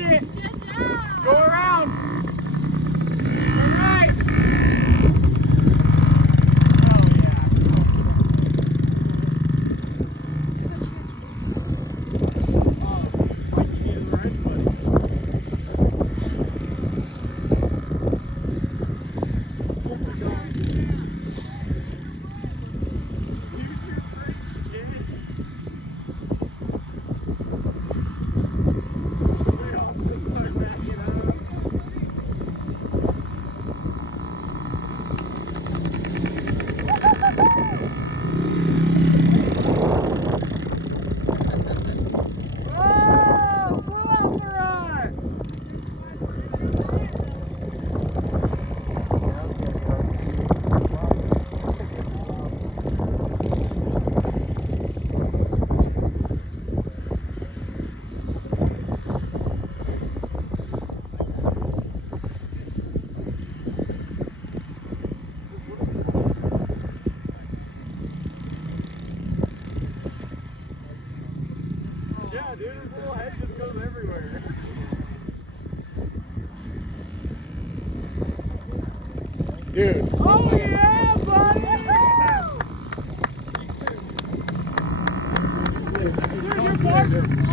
Find it. Go around. All right. Yeah, dude, his little head just goes everywhere. Dude. Oh yeah, buddy! Dude, your barber.